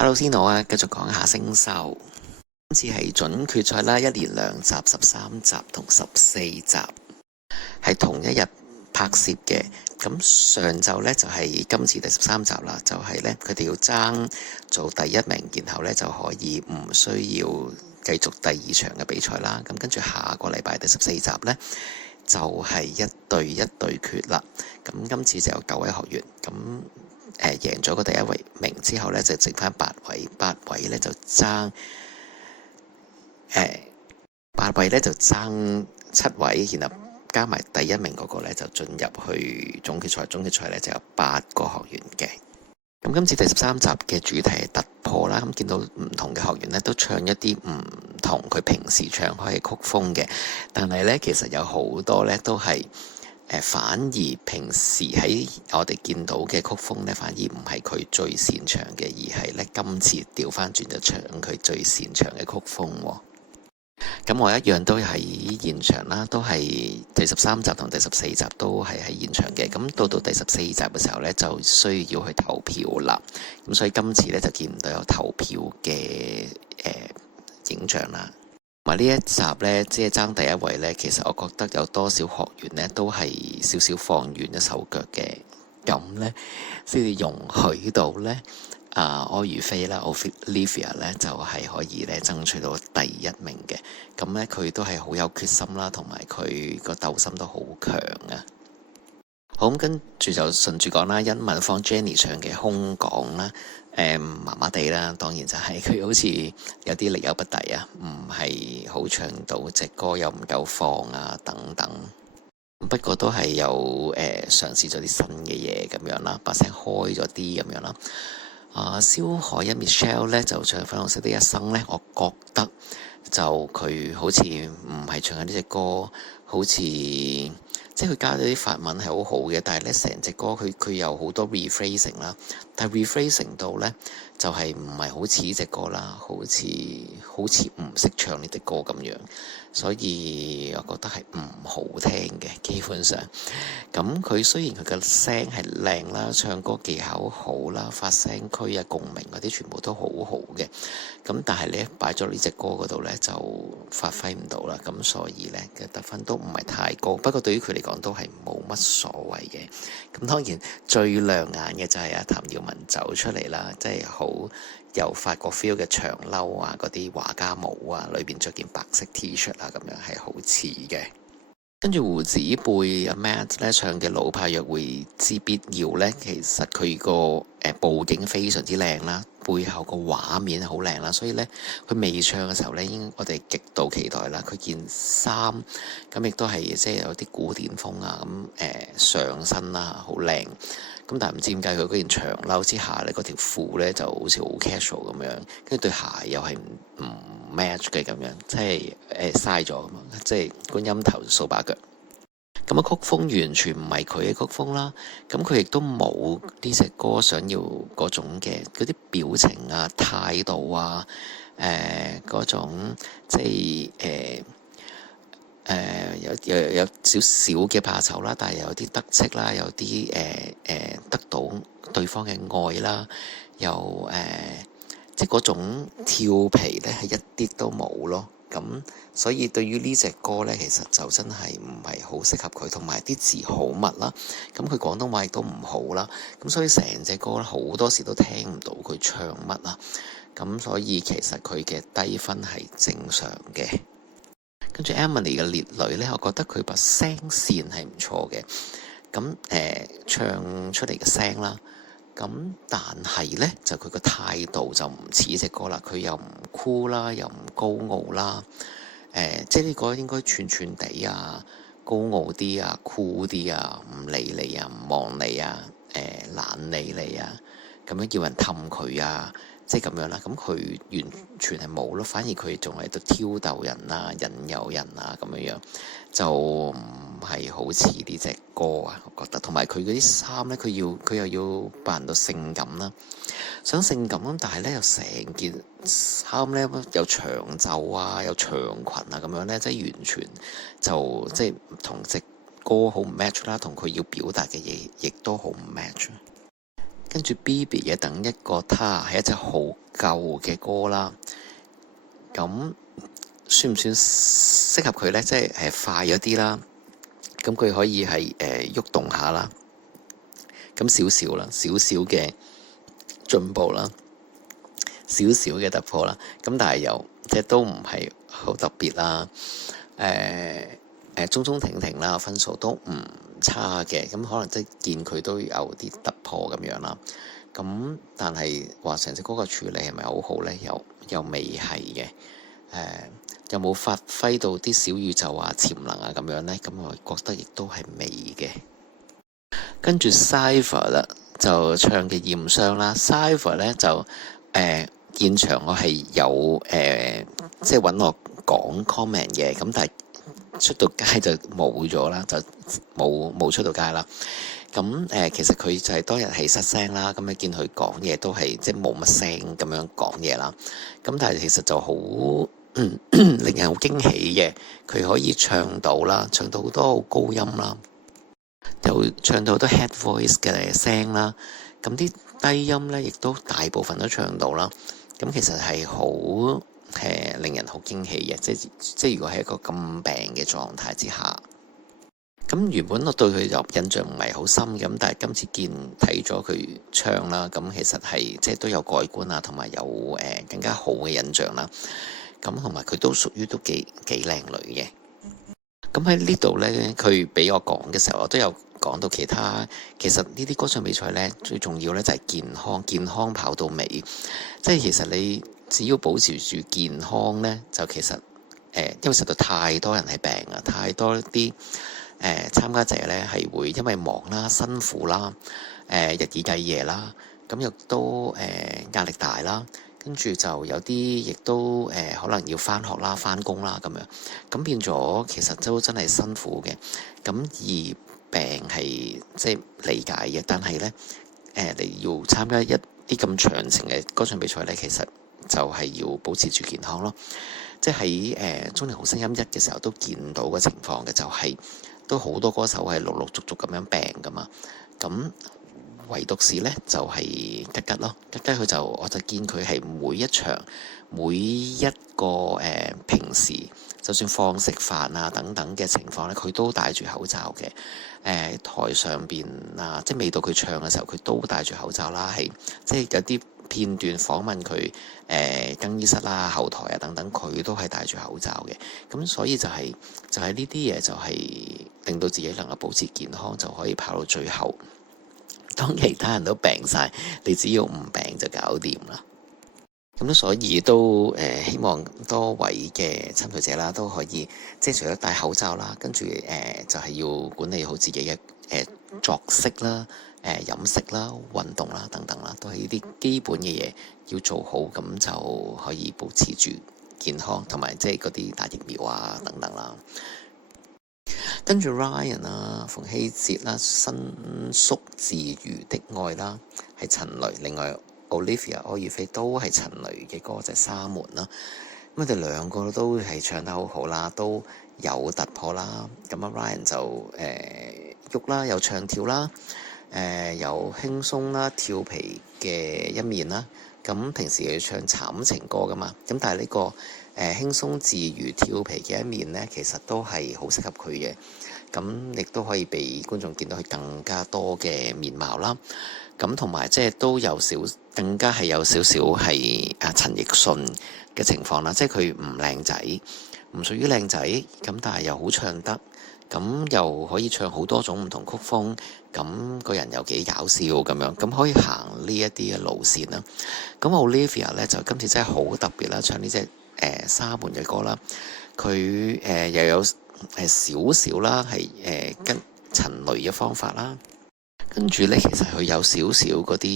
Hello，先好啊，繼續講下星秀。今次係準決賽啦，一連兩集13集同14集係同一日拍攝嘅。咁上晝呢，就係今次第13集啦，就係呢，佢哋要爭做第一名，然後呢就可以唔需要繼續第二場嘅比賽啦。咁跟住下個禮拜第14集呢，就係一對一對決啦。咁今次就有9位學員咁。贏咗個第一位名之後呢，就剩翻8位，8位呢就爭8位呢就爭7位，然後加埋第一名嗰個呢就進入去總決賽。總決賽呢就有8個學員嘅。咁今次第13集嘅主題係突破啦。咁見到唔同嘅學員呢都唱一啲唔同佢平時唱開嘅曲風嘅，但係呢，其實有好多呢都係。反而平時喺我哋見到嘅曲風呢，反而唔係佢最擅長嘅，而係呢今次調翻轉就唱佢最擅長嘅曲風喎。咁我一樣都喺現場啦，都係第13集同第14集都係喺現場嘅。咁到第14集嘅時候呢，就需要去投票啦。咁所以今次呢，就見唔到有投票嘅影像啦。同埋呢一集呢，即係爭第一位呢，其實我覺得有多少學員呢都係少少放軟一手腳嘅，咁呢，先至容許到呢柯如飛啦 Olivia 呢就係可以呢爭取到第一名嘅。咁呢，佢都係好有決心啦，同埋佢個鬥心都好強啊。好，咁跟住就順住講啦。甄雯方 Jenny 唱嘅空港啦，麻麻地啦，當然就係佢好似有啲力有不逮啊，唔係好唱到隻歌又唔夠放啊等等。不過都係有嘗試咗啲新嘅嘢咁樣啦，把聲開咗啲咁樣啦。蕭海欣 Michelle 咧就唱粉紅色的一生咧，我覺得就佢好似唔係唱緊呢隻歌，好似即係佢加咗啲法文係好好嘅，但係咧成隻歌佢有好多 rephrasing 啦，但係 rephrasing 到咧就係唔係好似呢隻歌啦，好似唔識唱呢隻歌咁樣，所以我覺得係唔好聽嘅基本上。咁佢雖然佢嘅聲係靚啦，唱歌技巧好啦，發聲區啊共鳴嗰啲全部都好好嘅，咁但係咧擺咗呢隻歌嗰度咧就發揮唔到啦，咁所以咧嘅得分都唔係太高。不過對於佢嚟講都係冇乜所謂嘅。咁當然最亮眼嘅就係阿譚耀文走出嚟啦，即係好有法國 feel 嘅長褸啊，嗰啲畫家帽啊，裏邊着件白色 T-shirt 啊，咁樣係好似嘅。跟住胡子貝阿 Matt 咧唱嘅《老派約會之必要》咧，其實佢個佈景非常之靚啦，背後個畫面好靚啦，所以咧佢未唱嘅時候咧，我哋極度期待啦。佢件衫咁亦都係即係有啲古典風啊，咁上身啦好靚。咁但係唔知點解佢嗰件長褸之下咧，嗰條褲咧就好似好 casual 咁樣，跟住對鞋又係唔 match 嘅咁樣，即係嘥咗咁啊！即係觀音頭掃把腳。咁啊曲風完全唔係佢嘅曲風啦，咁佢亦都冇呢隻歌想要嗰種嘅嗰啲表情啊、態度啊、嗰種即係有少少嘅怕醜啦，但係有啲得戚啦，有啲得到對方嘅愛啦，又即係嗰種調皮咧係一啲都冇咯。咁所以對於呢隻歌呢，其實就真係唔係好適合佢，同埋啲字好密啦。咁佢廣東話亦都唔好啦。咁所以成隻歌咧好多時都聽唔到佢唱乜啊。咁所以其實佢嘅低分係正常嘅。跟住 Emily 嘅烈女呢，我覺得佢把聲線係唔錯嘅。咁唱出嚟嘅聲啦。咁但係呢，就佢個態度就唔似隻歌啦，佢又唔酷啦，又唔高傲啦，即係呢個應該串串地啊，高傲啲啊，酷啲啊，唔理你啊，唔望你啊，懶理你啊，咁樣叫人氹佢啊，即係咁樣啦。咁佢完全係冇咯，反而佢仲喺度挑逗人啊，引誘人啊，咁樣就唔係好似呢隻歌啊，我覺得。同埋佢嗰啲衫咧，佢又要扮到性感啦，想性感咁，但係咧又成件衫咧有長袖啊，有長裙啊，咁樣咧，即係完全就即係同隻歌好唔 match 啦，同佢要表達嘅嘢亦都好唔 match。跟住 BB 嘅等一個他係一隻好舊嘅歌啦。咁算唔算適合佢呢？即係快咗啲啦。咁佢可以係喐動下啦。咁少少啦，少少嘅進步啦，少少嘅突破啦。咁但係又即係都唔係好特別啦。中中停停啦，分數都唔差嘅。咁可能即係見佢都有啲突破咁樣啦。咁但係話成隻歌嘅處理係咪好好呢？又未係嘅。有冇發揮到啲小宇宙啊、潛能啊咁樣呢？咁我覺得亦都係未嘅。跟住 Cypher 啦，就唱嘅驗傷啦。Cypher 咧就現場我係有即係揾我講 comment 嘅，咁但係出到街就冇咗啦，就冇出到街啦。咁其實佢就係當日係失聲啦，咁你見佢講嘢都係即係冇乜聲咁樣講嘢啦。咁但係其實就好令人好驚喜嘅，佢可以唱到啦，唱到好多好高音啦。又唱到好多 head voice 嘅聲啦，咁啲低音咧亦都大部分都唱到啦。咁其實係好令人好驚喜嘅，即係如果係一個咁病嘅狀態之下，咁原本我對佢就印象唔係好深嘅，咁但係今次睇咗佢唱啦，咁其實係即係都有改觀啊，同埋有更加好嘅印象啦。咁同埋佢都屬於都幾靚女嘅。咁喺呢度呢，佢俾我講嘅時候，我都有講到其他。其實呢啲歌唱比賽呢，最重要呢就係健康跑到尾。即係其實你只要保持住健康呢，就其實因為實在太多人係病啊，太多啲參加者呢係會因為忙啦、辛苦啦、日以繼夜啦，咁亦都壓力大啦。跟住就有啲亦都可能要返學啦、返工啦咁樣，咁變咗其實都真係辛苦嘅。咁而病係即係理解嘅，但係呢，你要參加一啲咁長程嘅歌唱比賽呢，其實就係要保持住健康咯。即係喺中年好聲音1嘅時候都見到個情況嘅，就係都好多歌手係陸陸續續咁樣病噶嘛。咁唯獨是咧就係吉吉咯，吉吉我就見佢係每一場每一個平時就算放食飯啊等等嘅情況咧，佢都戴住口罩嘅。台上邊啊，即係未到佢唱嘅時候，佢都戴住口罩啦。係即係有啲片段訪問佢更衣室啦、後台啊等等，佢都係戴住口罩嘅。咁所以就係呢啲嘢就係令到自己能夠保持健康，就可以跑到最後。當其他人都病晒，你只要唔病就搞掂啦。咁所以都希望多位嘅參賽者啦，都可以即係除咗戴口罩啦，跟住就係要管理好自己嘅作息啦、飲食啦、運動啦等等啦，都係呢啲基本嘅嘢要做好，咁就可以保持住健康，同埋即係嗰啲打疫苗啊等等啦。跟住 Ryan 啦、馮希哲啦、新宿自如的愛啦，係陳蕾。另外 Olivia 柯雨菲都係陳蕾嘅歌，就係沙門啦。咁佢哋兩個都係唱得好好啦，都有突破啦。咁啊 Ryan 就喐啦，有唱跳啦，有輕鬆啦、調皮嘅一面啦。咁平時佢唱慘情歌噶嘛，咁但係呢個輕鬆自如調皮嘅一面呢，其實都係好適合佢嘅。咁亦都可以俾觀眾見到佢更加多嘅面貌啦。咁同埋即係都有更加係有少少係陳奕迅嘅情況啦。即係佢唔靚仔，唔屬於靚仔，咁但係又好唱得，咁又可以唱好多種唔同曲風，咁個人又幾搞笑咁樣，咁可以行呢一啲嘅路線啦。咁 Olivia 咧就今次真係好特別啦，唱呢隻沙門嘅歌啦，佢又有少少啦，係跟陳蕾嘅方法啦，跟住咧其實佢有少少嗰啲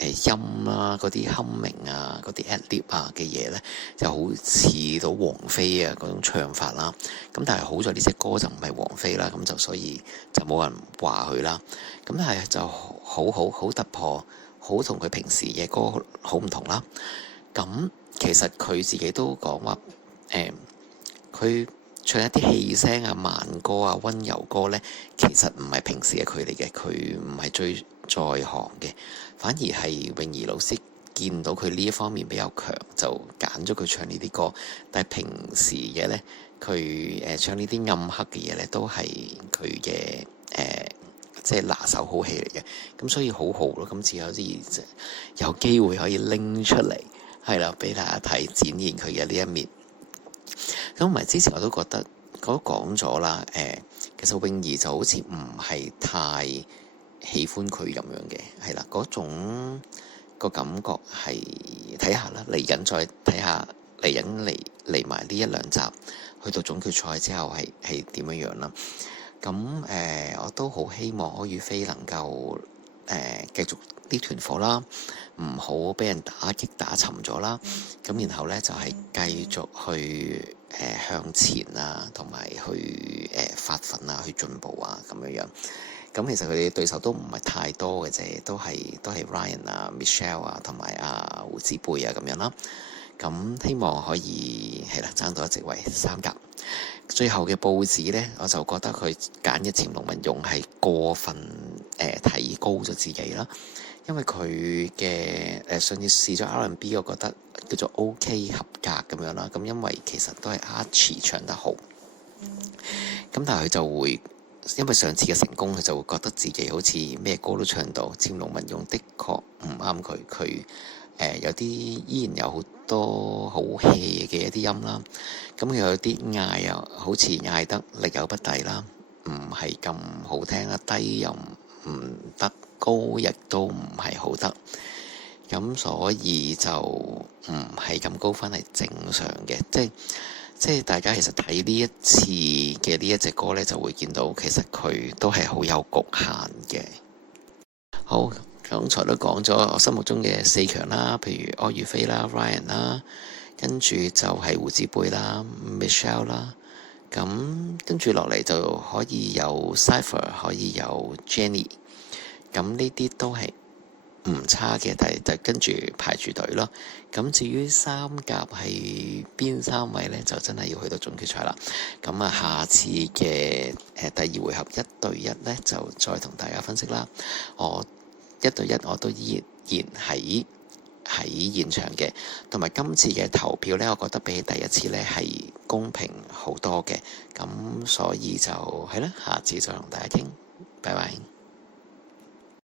音啦，嗰啲哼鳴啊，嗰啲 ad-lib 啊嘅嘢咧，就好似到王菲啊嗰種唱法啦。咁但係好在呢隻歌就唔係王菲啦，咁就所以就冇人話佢啦。咁但係就好突破，好同佢平時嘅歌好唔同啦。咁其實佢自己都講話佢唱一啲氣聲啊、慢歌啊、溫柔歌呢，其實唔係平時嘅佢嚟嘅，佢唔係最在行嘅，反而係泳兒老師見到佢呢一方面比較強，就揀咗佢唱呢啲歌。但係平時嘅呢，佢唱呢啲暗黑嘅嘢呢，都係佢嘅即係拿手好戲嚟嘅。咁所以好好咯，今次有機會可以拎出嚟，係啦，俾大家睇，展現佢嘅呢一面。咁同埋之前我都覺得，我都講咗啦，其實泳兒就好似唔係太喜歡佢咁樣嘅，係啦，嗰種個感覺係睇下啦，嚟緊再睇下嚟埋呢一兩集，去到總決賽之後係點樣樣啦。咁我都好希望柯宇飛能夠繼續呢團火啦，唔好俾人打擊打沉咗啦。咁然後呢，就係繼續去向前啊，同埋去發奮啊，去進步啊咁樣樣。咁其實佢哋對手都唔係太多嘅啫，都係 Ryan 啊、Michelle 啊同埋胡子貝啊咁樣啦。咁希望可以係啦，爭到一席位3甲。最後嘅報紙呢，我就覺得佢揀嘅潛龍勿用係過分提高咗自己啦。因為佢嘅上次試咗 R&B， 我覺得叫做 OK 合格咁樣啦。咁因為其實都係 Archie 唱得好，咁但係佢就會因為上次嘅成功，佢就會覺得自己好似咩歌都唱到。潛龍勿用的確唔啱佢，佢有啲依然有好多好 hea 嘅一啲音啦。咁佢有啲嗌啊，好似嗌得力有不逮啦，唔係咁好聽啊，低又唔得，高亦都唔係好得。咁所以就唔係咁高分係正常嘅，即係大家其實睇呢一次嘅呢一隻歌呢，就會見到其實佢都係好有局限嘅。好，剛才都講咗我心目中嘅4強啦，譬如柯宇飛啦、Ryan 啦，跟住就係胡子貝啦、Michelle 啦，咁跟住落嚟就可以有 Cypher， 可以有 Jenny， 咁呢啲都係唔差嘅，但係跟住排住隊咯。咁至於3甲係邊3位呢？就真係要去到總決賽啦。咁啊，下次嘅第2回合1對1呢，就再同大家分析啦。我1對1我都依然喺現場嘅，同埋今次嘅投票呢，我覺得比起第一次呢係公平好多嘅。咁所以就係啦，下次再同大家傾，拜拜。